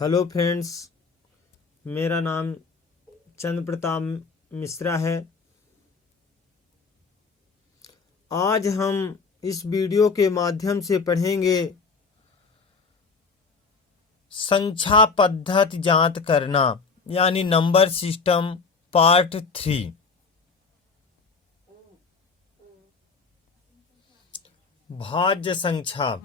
Hello friends, मेरा नाम चंद्र प्रताप मिश्रा है। आज हम इस वीडियो के माध्यम से पढ़ेंगे संख्या पद्धति ज्ञात करना यानी नंबर सिस्टम पार्ट 3। भाज्य संख्या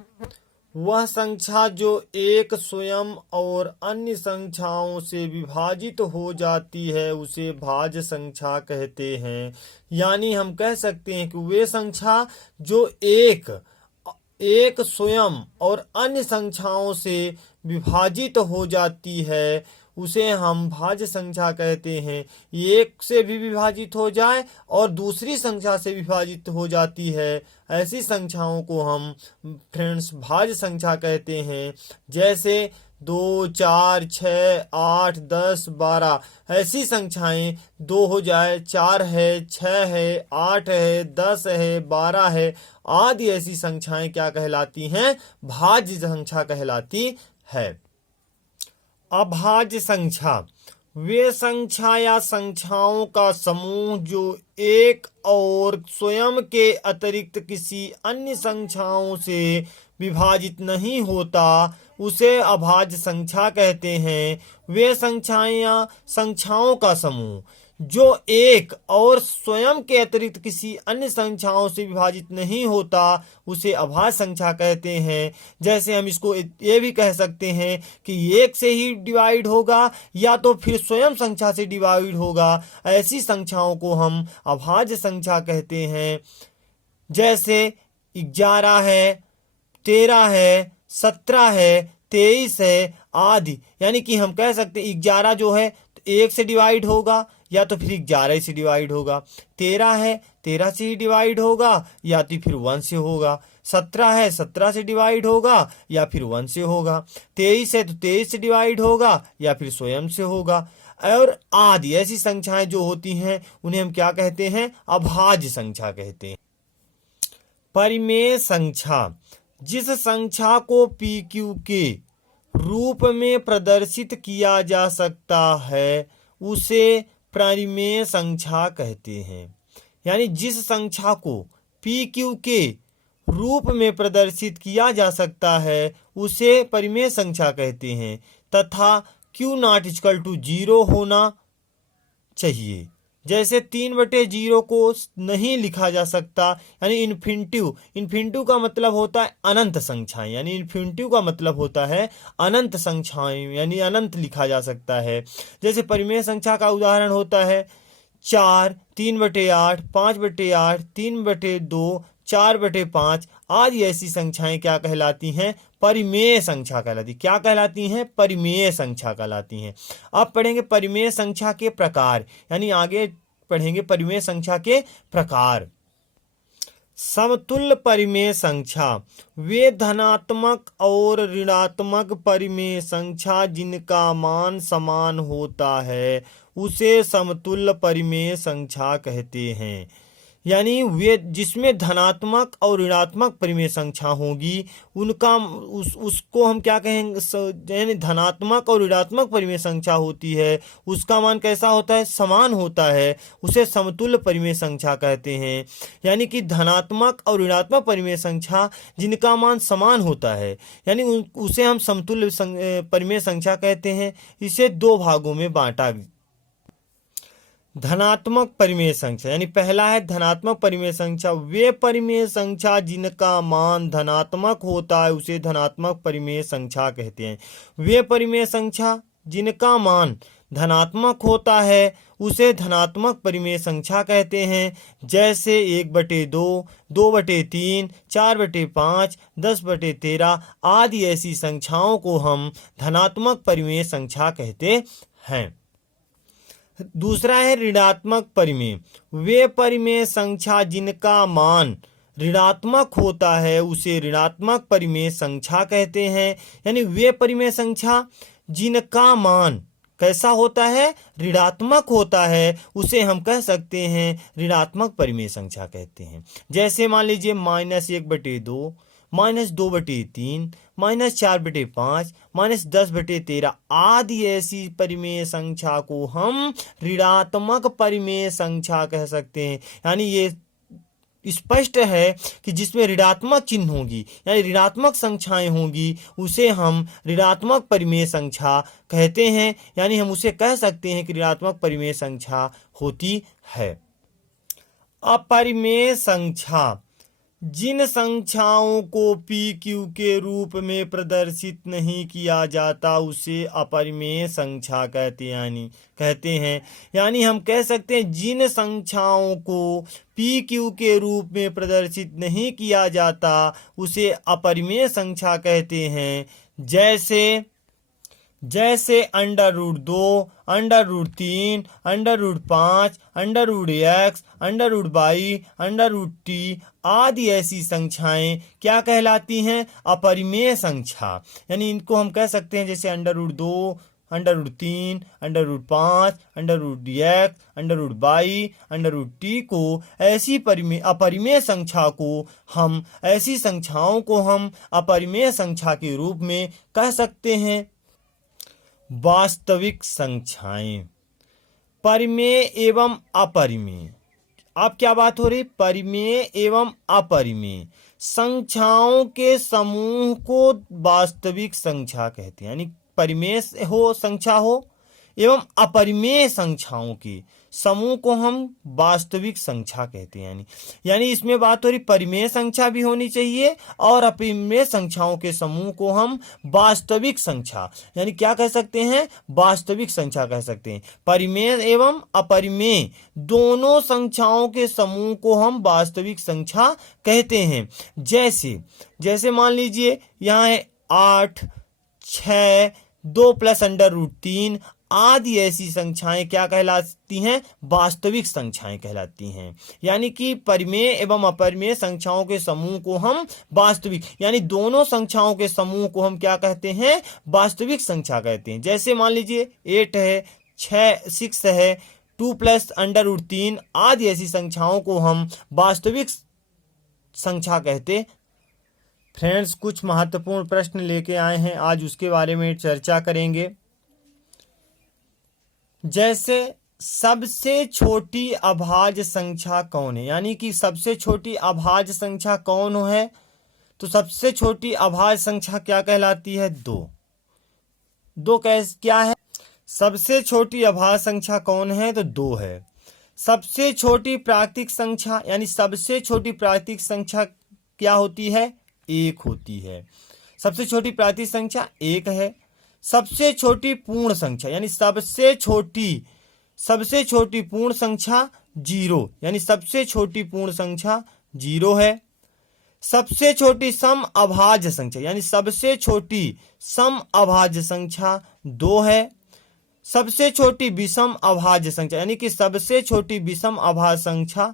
वह संख्या जो एक स्वयं और अन्य संख्याओं से विभाजित हो जाती है उसे भाज्य संख्या कहते हैं। यानी हम कह सकते हैं कि वे संख्या जो एक स्वयं और अन्य संख्याओं से विभाजित हो जाती है उसे हम भाज्य संख्या कहते हैं। एक से भी विभाजित हो जाए और दूसरी संख्या से विभाजित हो जाती है, ऐसी संख्याओं को हम फ्रेंड्स भाज्य संख्या कहते हैं। जैसे 2, 4, 6, 8, 10, 12 ऐसी संख्याएं 2 हो जाए, 4 है, 6 है, 8 है, 10 है, 12 है आदि ऐसी संख्याएं क्या कहलाती हैं? भाज्य संख्या कहलाती है। अभाज्य संख्या वे संख्या या संख्याओं का समूह जो एक और स्वयं के अतिरिक्त किसी अन्य संख्याओं से विभाजित नहीं होता उसे अभाज्य संख्या कहते हैं। वे संख्याएं या संख्याओं का समूह जो एक और स्वयं के अतिरिक्त किसी अन्य संख्याओं से विभाजित नहीं होता उसे अभाज्य संख्या कहते हैं। जैसे हम इसको ये भी कह सकते हैं कि एक से ही डिवाइड होगा या तो फिर स्वयं संख्या से डिवाइड होगा, ऐसी संख्याओं को हम अभाज्य संख्या कहते हैं। जैसे 11 है, 13 है, 17 है, 23 है आदि। यानी कि हम कह सकते हैं 11 जो है तो 1 से डिवाइड होगा या तो फिर 11 से डिवाइड होगा, 13 है 13 से ही डिवाइड होगा या तो फिर 1 से होगा, 17 है 17 से डिवाइड होगा या फिर 1 से होगा, 23 है तो 23 से डिवाइड होगा या फिर स्वयं से होगा और आदि ऐसी संख्याएं जो होती हैं उन्हें हम क्या कहते हैं? अभाज्य संख्या कहते हैं। परिमेय संख्या जिस संख्या को PQ के रूप में प्रदर्शित किया जा सकता है उसे परिमेय संख्या कहते हैं। यानी जिस संख्या को PQ के रूप में प्रदर्शित किया जा सकता है उसे परिमेय संख्या कहते हैं तथा Q नॉट इक्वल टू 0 होना चाहिए। जैसे 3/0 को नहीं लिखा जा सकता, यानी इन्फिनिटिव का मतलब होता है अनंत संख्याएं, यानी इन्फिनिटिव का मतलब होता है अनंत संख्याएं, यानी अनंत लिखा जा सकता है। जैसे परिमेय संख्या का उदाहरण होता है 4, 3/8, 5/8, 3/2, 4/5 आदि ऐसी संख्याएं क्या कहलाती हैं? परिमेय संख्या कहलाती। क्या कहलाती हैं? परिमेय संख्या कहलाती हैं। अब पढ़ेंगे परिमेय संख्या के प्रकार, यानी आगे पढ़ेंगे परिमेय संख्या के प्रकार। समतुल्य परिमेय संख्या वे धनात्मक और ऋणात्मक परिमेय संख्या जिनका मान समान होता है उसे समतुल्य परिमेय संख्या कहते हैं। यानी वे जिसमें धनात्मक और ऋणात्मक परिमेय संख्या होगी उनका उसको हम क्या कहेंगे? यानी धनात्मक और ऋणात्मक परिमेय संख्या होती है उसका मान कैसा होता है? समान होता है, उसे समतुल्य परिमेय संख्या कहते हैं। यानी कि धनात्मक और ऋणात्मक परिमेय संख्या जिनका मान समान होता है यानी उसे हम समतुल्य परिमेय संख्या कहते हैं। इसे 2 भागों में बांटा। धनात्मक परिमेय संख्या यानी पहला है धनात्मक परिमेय संख्या वे परिमेय संख्या जिनका मान धनात्मक होता है उसे धनात्मक परिमेय संख्या कहते हैं। वे परिमेय संख्या जिनका मान धनात्मक होता है उसे धनात्मक परिमेय संख्या कहते हैं। जैसे 1/2, 2/3, 4/5, 10/13 आदि ऐसी संख्याओं को हम धनात्मक परिमेय संख्या कहते हैं। दूसरा है ऋणात्मक परिमेय वे परिमेय संख्या जिनका मान ऋणात्मक होता है उसे ऋणात्मक परिमेय संख्या कहते हैं। यानी वे परिमेय संख्या जिनका मान कैसा होता है? ऋणात्मक होता है, उसे हम कह सकते हैं ऋणात्मक परिमेय संख्या कहते हैं। जैसे मान लीजिए -1/2, -2/3, -4/5, -10/13 आदि ऐसी परिमेय संख्या को हम ऋणात्मक परिमेय संख्या कह सकते हैं। यानी ये स्पष्ट है कि जिसमें ऋणात्मक चिन्ह होगी यानी ऋणात्मक संख्याएं होंगी उसे हम ऋणात्मक परिमेय संख्या कहते हैं। यानी हम उसे कह सकते हैं कि ऋणात्मक परिमेय संख्या होती है। अपरिमेय संख्या, जिन संख्याओं को PQ के रूप में प्रदर्शित नहीं किया जाता उसे अपरिमेय संख्या कहते हैं। यानी हम कह सकते हैं जिन संख्याओं को PQ के रूप में प्रदर्शित नहीं किया जाता उसे अपरिमेय संख्या कहते हैं। जैसे √2, √3, √5, √x, √y, √t आदि ऐसी संख्याएं क्या कहलाती हैं? अपरिमेय संख्या। यानी इनको हम कह सकते हैं जैसे √2, √3, √5, √x, √y, √t को ऐसी अपरिमेय संख्या को हम ऐसी संख्याओं को हम अपरिमेय संख्या के रूप में कह सकते हैं। वास्तविक संख्याएं, परिमेय एवं अपरिमेय। अब क्या बात हो रही? परिमेय एवं अपरिमेय संख्याओं के समूह को वास्तविक संख्या कहते हैं। यानी परिमेय संख्या हो एवं अपरिमेय संख्याओं के समूह को हम वास्तविक संख्या कहते हैं। यानी इसमें बात हो रही परिमेय संख्या भी होनी चाहिए और अपरिमेय संख्याओं के समूह को हम वास्तविक संख्या यानी क्या कह सकते हैं? वास्तविक संख्या कह सकते हैं। परिमेय एवं अपरिमेय दोनों संख्याओं के समूह को हम वास्तविक संख्या कहते हैं। जैसे मान लीजिए यहाँ है 8, 6, 2 + √3 आदि ऐसी संख्याएं क्या कहलाती हैं? वास्तविक संख्याएं कहलाती हैं। यानी कि परिमेय एवं अपरिमेय संख्याओं के समूह को हम वास्तविक यानी दोनों संख्याओं के समूह को हम क्या कहते हैं? वास्तविक संख्या कहते हैं। जैसे मान लीजिए 8 है, 6 है, 2 + √3 आदि ऐसी संख्याओं को हम वास्तविक संख्या कहते। फ्रेंड्स, कुछ महत्वपूर्ण प्रश्न लेके आए हैं, आज उसके बारे में चर्चा करेंगे। जैसे सबसे छोटी अभाज्य संख्या कौन है? यानी कि सबसे छोटी अभाज्य संख्या कौन है? तो सबसे छोटी अभाज्य संख्या क्या कहलाती है? 2 क्या है? सबसे छोटी अभाज्य संख्या कौन है? तो 2 है। सबसे छोटी प्राकृतिक संख्या यानी सबसे छोटी प्राकृतिक संख्या क्या होती है? 1 होती है। सबसे छोटी प्राकृतिक संख्या 1 है। सबसे छोटी पूर्ण संख्या यानी सबसे छोटी पूर्ण संख्या 0 यानी सबसे छोटी पूर्ण संख्या 0 है। सबसे छोटी सम अभाज्य संख्या यानी सबसे छोटी सम अभाज्य संख्या 2 है। सबसे छोटी विषम अभाज्य संख्या यानी कि सबसे छोटी विषम अभाज्य संख्या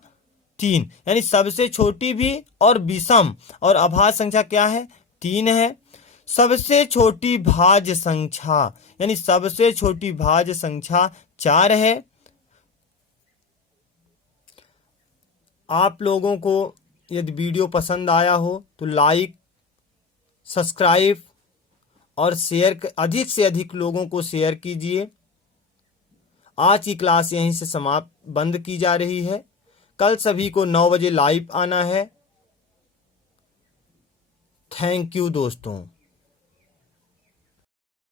3 यानी सबसे छोटी भी और विषम और अभाज्य संख्या क्या है? 3 है। सबसे छोटी भाज्य संख्या यानी सबसे छोटी भाज्य संख्या 4 है। आप लोगों को यदि वीडियो पसंद आया हो तो लाइक, सब्सक्राइब और शेयर, अधिक से अधिक लोगों को शेयर कीजिए। आज की क्लास यहीं से समाप्त बंद की जा रही है। कल सभी को 9 बजे लाइव आना है। थैंक यू दोस्तों।